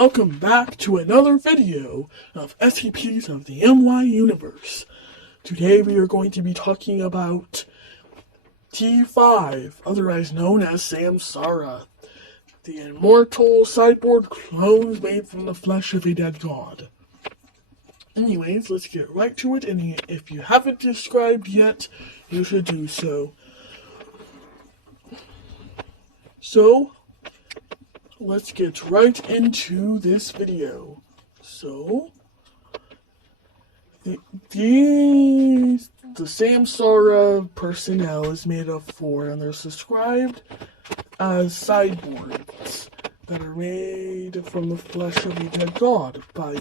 welcome back to another video of SCPs of the MY Universe. Today we are going to be talking about TAU-5, otherwise known as samsara, the immortal cyborg clones made from the flesh of a dead god. Anyways, let's get right to it, and if you haven't subscribed yet, you should do so. So, let's get right into this video. So, the samsara personnel is made of 4, and they're described as cyborgs that are made from the flesh of a dead god by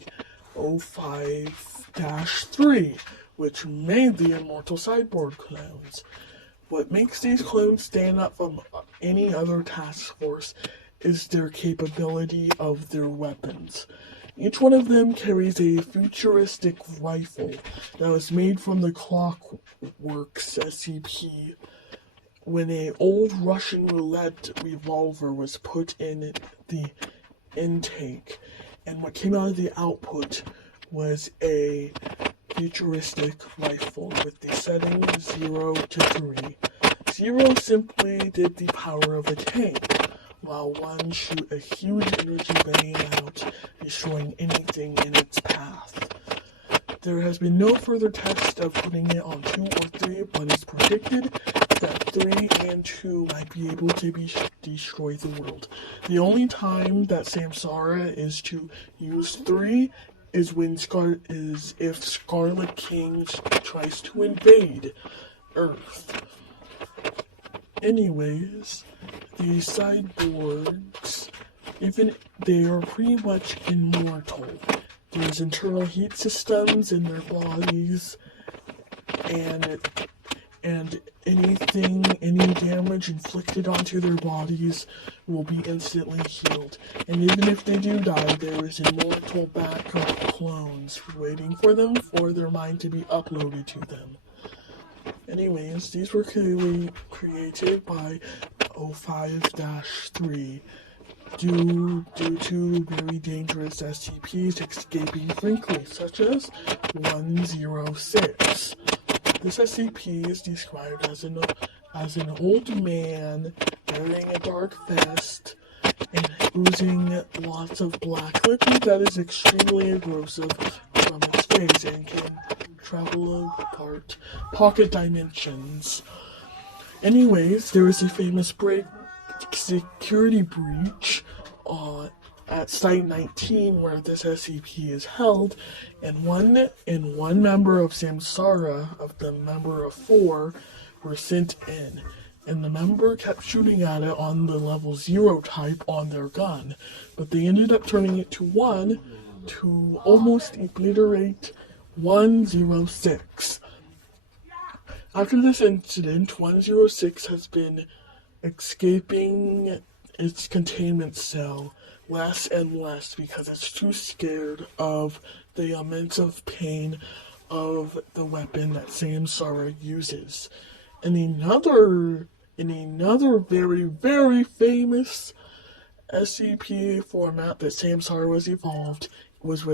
TAU-5-3, which made the immortal cyborg clones. What makes these clones stand up from any other task force is their capability of their weapons. Each one of them carries a futuristic rifle that was made from the Clockworks SCP when an old Russian roulette revolver was put in the intake, and what came out of the output was a futuristic rifle with the setting 0 to 3. 0 simply did the power of a tank, while 1 shoot a huge energy beam out, destroying anything in its path. There has been no further test of putting it on 2 or 3, but it's predicted that 3 and 2 might be able to destroy the world. The only time that samsara is to use 3 is when if Scarlet King tries to invade Earth. Anyways, the cyborgs, even they are pretty much immortal. There's internal heat systems in their bodies, and any damage inflicted onto their bodies will be instantly healed. And even if they do die, there is immortal backup clones waiting for them for their mind to be uploaded to them. Anyways, these were clearly created by TAU-5-3 due to very dangerous SCPs escaping quickly, such as 106. This SCP is described as an old man wearing a dark vest and oozing lots of black liquid that is extremely erosive from its face and can travel apart pocket dimensions. Anyways, there is a famous security breach at Site 19 where this SCP is held, and one member of samsara, of the member of 4, were sent in, and the member kept shooting at it on the level 0 type on their gun, but they ended up turning it to 1 to almost obliterate 106. After this incident, 106 has been escaping its containment cell less and less because it's too scared of the immense of pain of the weapon that samsara uses. In another very, very famous SCP format that samsara was evolved was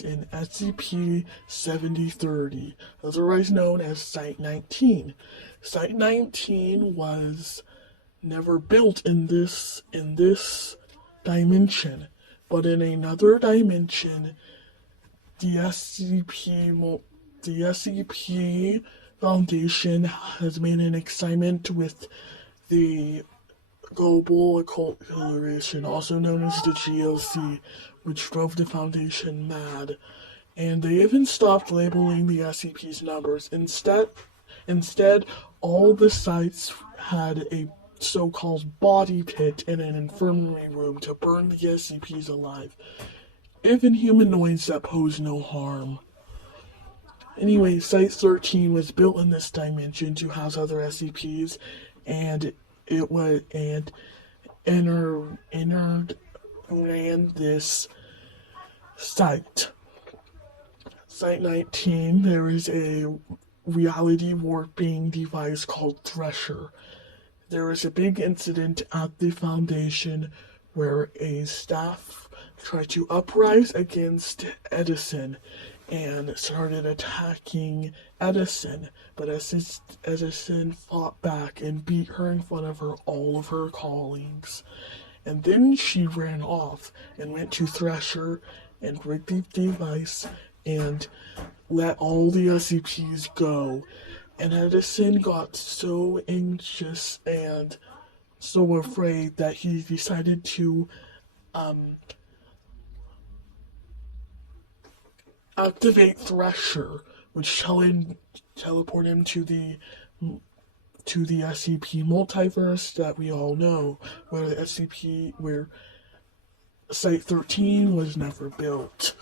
in SCP-7030, otherwise known as Site 19. Site 19 was never built in this dimension, but in another dimension, the SCP Foundation has made an assignment with the Global Occult Coalition, also known as the GOC, which drove the Foundation mad, and they even stopped labeling the SCP's numbers. Instead, all the sites had a so-called body pit and an infirmary room to burn the SCPs alive, even humanoids that pose no harm. Anyway, Site 13 was built in this dimension to house other SCPs, and it was ran this site. Site 19, there is a reality warping device called Thresher. There was a big incident at the Foundation where a staff tried to uprise against Edison and started attacking Edison. But Edison fought back and beat her in front of all of her colleagues. And then she ran off and went to Thresher and rigged the device and let all the SCPs go. And Edison got so anxious and so afraid that he decided to activate Thresher, which teleport him to the SCP multiverse that we all know, where the where Site 13 was never built.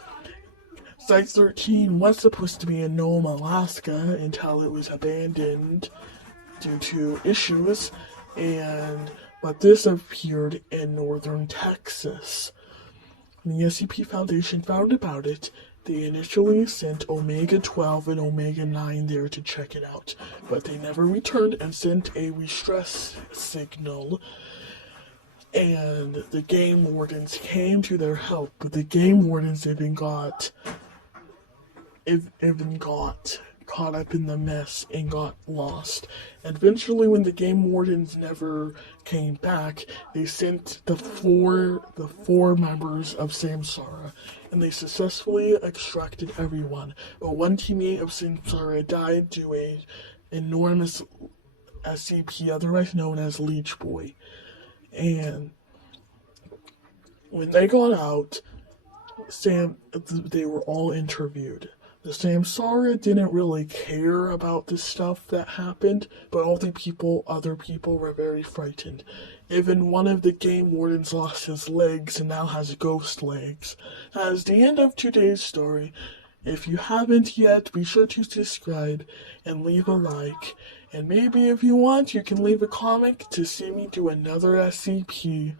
Site 13 was supposed to be in Nome, Alaska, until it was abandoned due to issues, but this appeared in northern Texas. When the SCP Foundation found about it, they initially sent Omega 12 and Omega 9 there to check it out, but they never returned and sent a distress signal. And the game wardens came to their help, but the game wardens even got caught up in the mess and got lost. And eventually, when the game wardens never came back, they sent the four members of Samsara, and they successfully extracted everyone. But one teammate of Samsara died due to an enormous SCP, otherwise known as Leech Boy. And when they got out, they were all interviewed. The Samsara didn't really care about the stuff that happened, but other people were very frightened. Even one of the game wardens lost his legs and now has ghost legs. That is the end of today's story. If you haven't yet, be sure to subscribe and leave a like. And maybe if you want, you can leave a comment to see me do another SCP.